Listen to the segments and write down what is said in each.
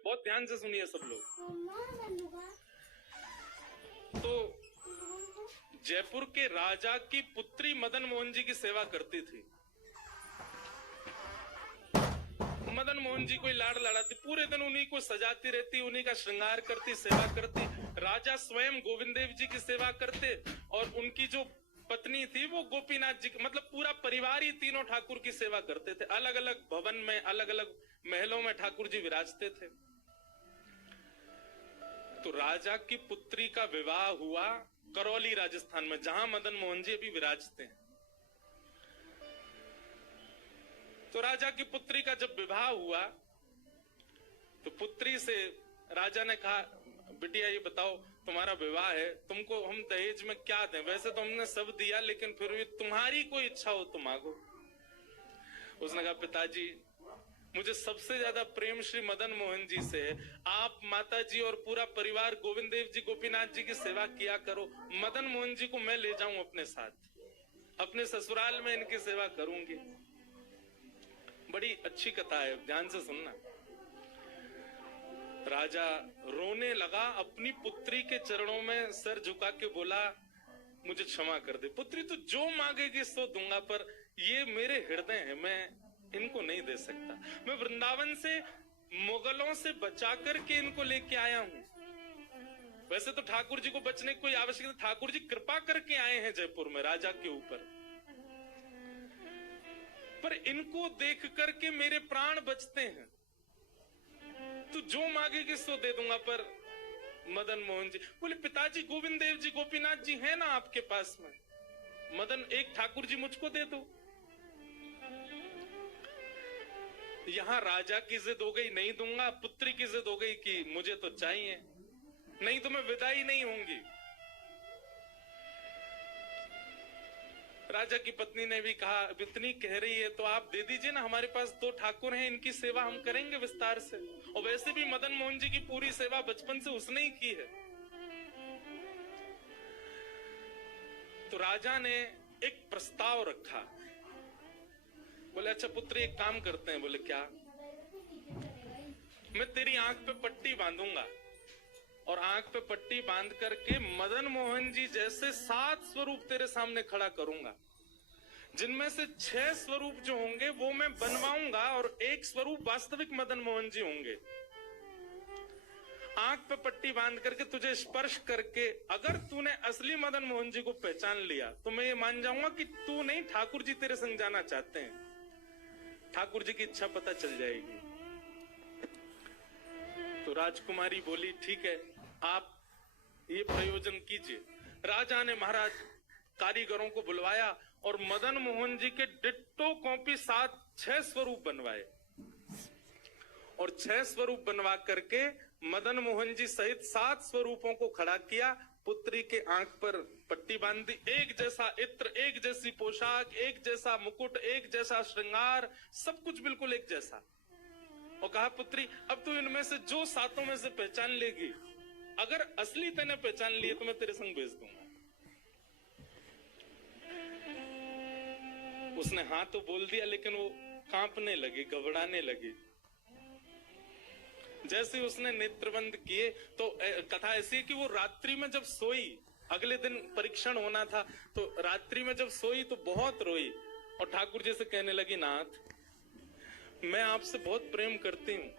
बहुत ध्यान से सुनिए सब लोग। तो जयपुर के राजा की पुत्री मदन मोहन जी की सेवा करती थी। मदन मोहन जी कोई लाड़ लड़ाती, पूरे दिन उन्हीं को सजाती रहती, उन्हीं का श्रृंगार करती, सेवा करती। राजा स्वयं गोविंद देव जी की सेवा करते और उनकी जो पत्नी थी वो गोपीनाथ जी, मतलब पूरा परिवार ही तीनों ठाकुर की सेवा करते थे। अलग अलग भवन में, अलग अलग महलों में ठाकुर जी विराजते थे। तो राजा की पुत्री का विवाह हुआ करौली राजस्थान में, जहां मदन मोहन जी अभी विराजते हैं। तो राजा की पुत्री का जब विवाह हुआ तो पुत्री से राजा ने कहा, बिटिया ये बताओ तुम्हारा विवाह है, तुमको हम दहेज में क्या दें? वैसे तो हमने सब दिया, लेकिन फिर भी तुम्हारी कोई इच्छा हो तो मांगो। उसने कहा, पिताजी मुझे सबसे ज्यादा प्रेम श्री मदन मोहन जी से है। आप माता जी और पूरा परिवार गोविंद देव जी गोपीनाथ जी की सेवा किया करो। मदन मोहन जी को मैं ले जाऊं अपने साथ, अपने ससुराल में इनकी सेवा करूंगी। बड़ी अच्छी कथा है, ध्यान से सुनना। राजा रोने लगा, अपनी पुत्री के चरणों में सर झुका के बोला, मुझे क्षमा कर दे पुत्री, तू जो मांगेगी सो दूंगा, पर ये मेरे हृदय है, मैं इनको नहीं दे सकता। मैं वृंदावन से मुगलों से बचा करके इनको लेके आया हूं। वैसे तो ठाकुर जी को बचने की कोई आवश्यकता, ठाकुर जी कृपा करके आए हैं जयपुर में राजा के ऊपर, पर इनको देख करके मेरे प्राण बचते हैं। तू जो मांगेगी सो दे दूंगा। पर मदन मोहन जी बोले, पिताजी गोविंद देव जी गोपीनाथ जी है ना आपके पास में, मदन एक ठाकुर जी मुझको दे दो। यहां राजा की जिद हो गई, नहीं दूंगा। पुत्री की जिद हो गई कि मुझे तो चाहिए, नहीं तो मैं विदाई नहीं होंगी। राजा की पत्नी ने भी कहा, इतनी कह रही है तो आप दे दीजिए ना, हमारे पास 2 ठाकुर हैं, इनकी सेवा हम करेंगे विस्तार से। और वैसे भी मदन मोहन जी की पूरी सेवा बचपन से उसने ही की है। तो राजा ने एक प्रस्ताव रखा। बोले, अच्छा पुत्री एक काम करते हैं। बोले, क्या? मैं तेरी आंख पे पट्टी बांधूंगा और आंख पे पट्टी बांध करके मदन मोहन जी जैसे 7 स्वरूप तेरे सामने खड़ा करूंगा, जिनमें से 6 स्वरूप जो होंगे वो मैं बनवाऊंगा और 1 स्वरूप वास्तविक मदन मोहन जी होंगे। आंख पे पट्टी बांध करके तुझे स्पर्श करके अगर तूने असली मदन मोहन जी को पहचान लिया तो मैं ये मान जाऊंगा कि तू नहीं, ठाकुर जी तेरे संग जाना चाहते हैं। ठाकुर जी की इच्छा पता चल जाएगी। तो राजकुमारी बोली, ठीक है, आप ये प्रयोजन कीजिए। राजा ने महाराज कारीगरों को बुलवाया और मदन मोहन जी के डिट्टो कॉपी 6 स्वरूप बनवाए और 6 स्वरूप बनवा करके मदन मोहन जी सहित 7 स्वरूपों को खड़ा किया। पुत्री के आंख पर पट्टी बांध दी, एक जैसा इत्र, एक जैसी पोशाक, एक जैसा मुकुट, एक जैसा श्रृंगार, सब कुछ बिल्कुल एक जैसा। और कहा, पुत्री अब तू इनमें से जो 7 में से पहचान लेगी, अगर असली तेने पहचान लिए तो मैं तेरे संग भेज दूंगा। उसने हाँ तो बोल दिया, लेकिन वो कांपने लगी, घबराने लगी। जैसे उसने नेत्रबंद किए तो कथा ऐसी है कि वो रात्रि में जब सोई, अगले दिन परीक्षण होना था, तो रात्रि में जब सोई तो बहुत रोई और ठाकुर जी से कहने लगी, नाथ मैं आपसे बहुत प्रेम करती हूँ,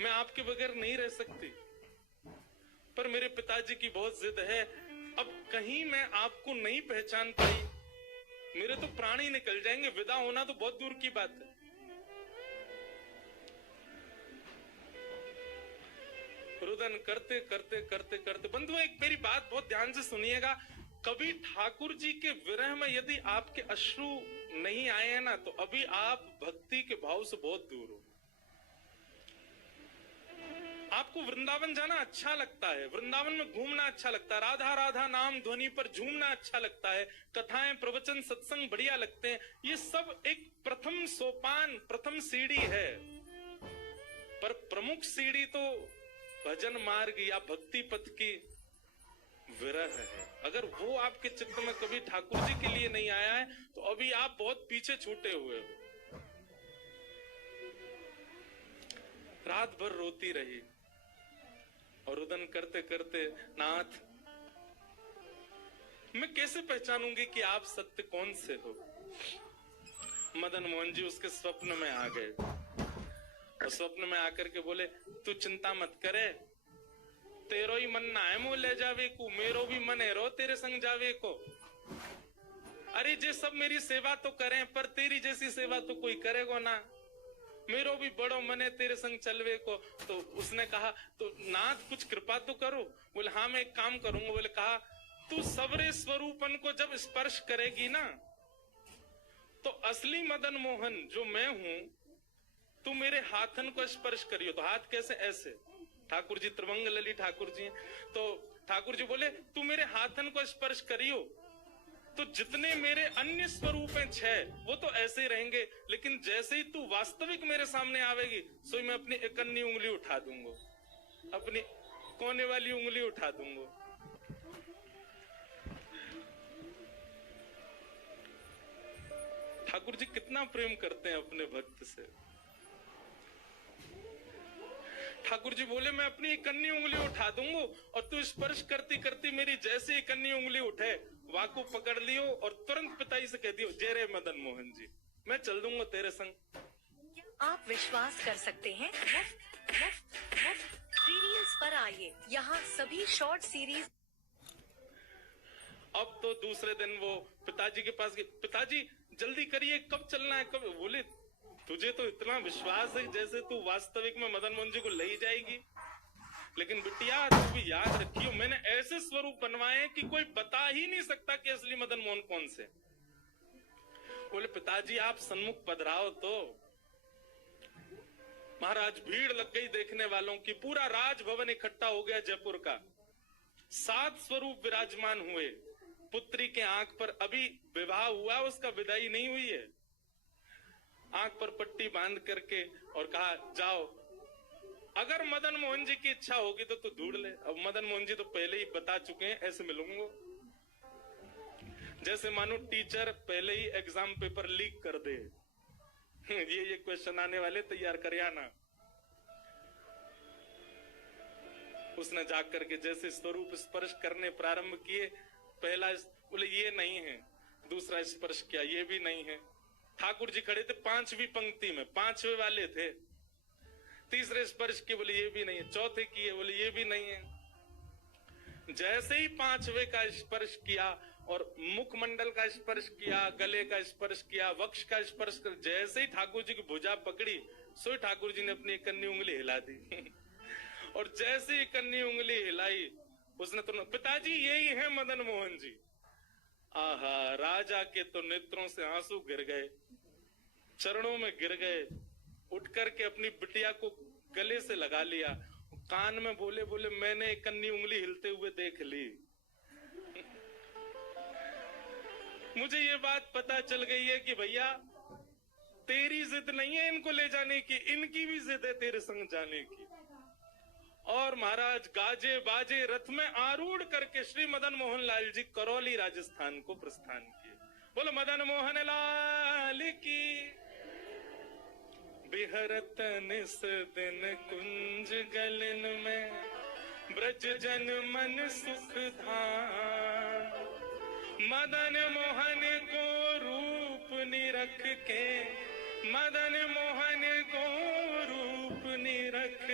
मैं आपके बगैर नहीं रह सकती, पर मेरे पिताजी की बहुत जिद है। अब कहीं मैं आपको नहीं पहचान पाई, मेरे तो प्राण ही निकल जाएंगे, विदा होना तो बहुत दूर की बात है। रुदन करते करते करते करते, बंधुओं एक मेरी बात बहुत ध्यान से सुनिएगा, कभी ठाकुर जी के विरह में यदि आपके अश्रु नहीं आए हैं ना, तो अभी आप भक्ति के भाव से बहुत दूर हो। आपको वृंदावन जाना अच्छा लगता है, वृंदावन में घूमना अच्छा लगता है, राधा राधा नाम ध्वनि पर झूमना अच्छा लगता है, कथाएं प्रवचन सत्संग बढ़िया लगते हैं, ये सब एक प्रथम सोपान, प्रथम सीढ़ी है। पर प्रमुख सीढ़ी तो भजन मार्ग या भक्ति पथ की विरह है। अगर वो आपके चित्त में कभी ठाकुर जी के लिए नहीं आया है तो अभी आप बहुत पीछे छूटे हुए हो। रात भर रोती रही और रुदन करते करते, नाथ मैं कैसे पहचानूंगी कि आप सत्य कौन से हो। मदन मोहन जी उसके स्वप्न में आ गए और स्वप्न में आकर के बोले, तू चिंता मत करे, तेरो ही मन ना है मुंह ले जावे को, मेरो भी मन है रो तेरे संग जावे को। अरे जे सब मेरी सेवा तो करें, पर तेरी जैसी सेवा तो कोई करेगा ना, मेरो भी बड़ो मन है तेरे संग चलवे को। तो उसने कहा, तो नाथ कुछ कृपा तो करो। बोले हाँ मैं एक काम करूंगा। बोले कहा, तू सबरे स्वरूपन को जब स्पर्श करेगी ना, तो असली मदन मोहन जो मैं हूं, तू मेरे हाथन को स्पर्श करियो। तो हाथ कैसे? ऐसे। ठाकुर जी त्रिभंग लली ठाकुर जी, तो ठाकुर जी बोले तू मेरे हाथन को स्पर्श करियो, तो जितने मेरे अन्य स्वरूप हैं 6, वो तो ऐसे ही रहेंगे, लेकिन जैसे ही तू वास्तविक मेरे सामने आवेगी, सो मैं अपनी इकन्नी उंगली उठा दूंगा, अपनी कोने वाली उंगली उठा दूंगा। ठाकुर जी कितना प्रेम करते हैं अपने भक्त से। ठाकुर जी बोले मैं अपनी इकन्नी उंगली उठा दूंगा और तू स्पर्श करती करती मेरी जैसे इकन्नी उंगली उठे, वाकू पकड़ लियो और तुरंत पिताजी से कह दियो, जय रे मदन मोहन जी, मैं चल दूंगा तेरे संग। आप विश्वास कर सकते हैं मुफ्त सीरीज पर आइए, यहाँ सभी शॉर्ट सीरीज। अब तो दूसरे दिन वो पिताजी के पास गए, पिताजी जल्दी करिए, कब चलना है, कब। बोले तुझे तो इतना विश्वास है जैसे तू वास्तविक में मदन मोहन जी को ले जाएगी, लेकिन बिटिया तू भी याद रखियो, मैंने ऐसे स्वरूप बनवाए कि कोई बता ही नहीं सकता कि असली मदन मोहन कौन से। बोले पिताजी आप सन्मुख पधराओ। तो महाराज भीड़ लग गई देखने वालों की, पूरा राजभवन इकट्ठा हो गया जयपुर का। 7 स्वरूप विराजमान हुए। पुत्री के आंख पर अभी विवाह हुआ, उसका विदाई नहीं हुई है, आंख पर पट्टी बांध करके और कहा जाओ, अगर मदन मोहन जी की इच्छा होगी तो तू ढूंढ ले। अब मदन मोहन जी तो पहले ही बता चुके हैं, ऐसे मिलूंगा। जैसे मानो टीचर पहले ही एग्जाम पेपर लीक कर दे, ये क्वेश्चन आने वाले, तैयार कर आना। उसने जाग करके जैसे स्वरूप स्पर्श करने प्रारंभ किए, पहला बोले ये नहीं है, दूसरा स्पर्श किया, ये भी नहीं है। ठाकुर जी खड़े थे 5वीं पंक्ति में, 5वें वाले थे। तीसरे स्पर्श किए, बोले ये भी नहीं है। चौथे किए, बोले ये भी नहीं है। जैसे ही 5वें का स्पर्श किया और मुखमंडल का स्पर्श किया, गले का स्पर्श किया, वक्ष का स्पर्श कर, जैसे ही ठाकुर जी की भुजा पकड़ी, सो ठाकुर जी ने अपनी कन्नी उंगली हिला दी और जैसे ही कन्नी उंगली हिलाई, उसने तो, पिताजी यही है मदन मोहन जी। आहा, राजा के तो नेत्रों से आंसू गिर गए, चरणों में गिर गए, उठ करके अपनी बिटिया को गले से लगा लिया, कान में बोले बोले मैंने कन्नी उंगली हिलते हुए देख ली मुझे ये बात पता चल गई है कि भैया तेरी जिद नहीं है इनको ले जाने की, इनकी भी जिद है तेरे संग जाने की। और महाराज गाजे बाजे रथ में आरूढ़ करके श्री मदन मोहन लाल जी करौली राजस्थान को प्रस्थान किए। बोलो मदन मोहन लाल की। बिहरत निस दिन कुंज गलन में, ब्रज जन मन सुख धाम। मदन मोहन को रूप निरख के, मदन मोहन को रूप निरख,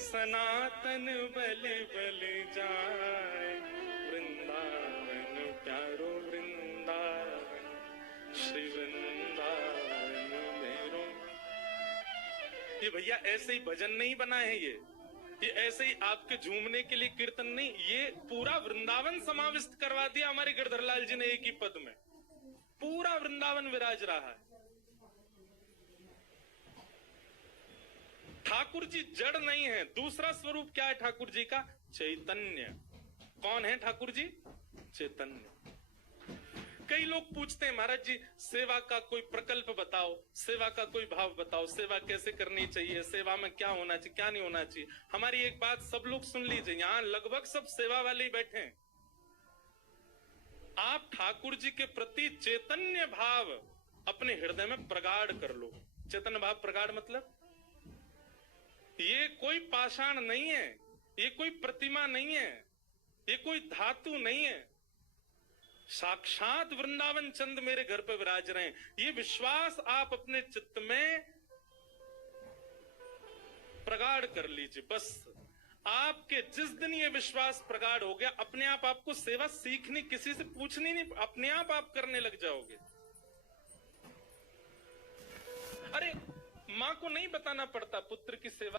सनातन बल बल जाए। वृंदावन प्यारो वृंदावन, श्री वृंदावन मेरो। ये भैया ऐसे ही भजन नहीं बना है, ये ऐसे ही आपके झूमने के लिए कीर्तन नहीं, ये पूरा वृंदावन समाविष्ट करवा दिया हमारे गिरधरलाल जी ने एक ही पद में। पूरा वृंदावन विराज रहा है। ठाकुर जी जड़ नहीं है। दूसरा स्वरूप क्या है ठाकुर जी का? चैतन्य। कौन है ठाकुर जी? चैतन्य। कई लोग पूछते हैं महाराज जी सेवा का कोई प्रकल्प बताओ, सेवा का कोई भाव बताओ, सेवा कैसे करनी चाहिए, सेवा में क्या होना चाहिए क्या नहीं होना चाहिए। हमारी एक बात सब लोग सुन लीजिए, यहाँ लगभग सब सेवा वाले ही बैठे हैं। आप ठाकुर जी के प्रति चैतन्य भाव अपने हृदय में प्रगाढ़ कर लो। चैतन्य भाव प्रगाढ़ मतलब ये कोई पाषाण नहीं है, ये कोई प्रतिमा नहीं है, ये कोई धातु नहीं है। साक्षात वृंदावन चंद मेरे घर पे विराज रहे हैं। ये विश्वास आप अपने चित्त में प्रगाढ़ कर लीजिए। बस आपके जिस दिन ये विश्वास प्रगाढ़ हो गया, अपने आप आपको सेवा सीखनी, किसी से पूछनी नहीं, अपने आप करने लग जाओगे। अरे मां को नहीं बताना पड़ता पुत्र की सेवा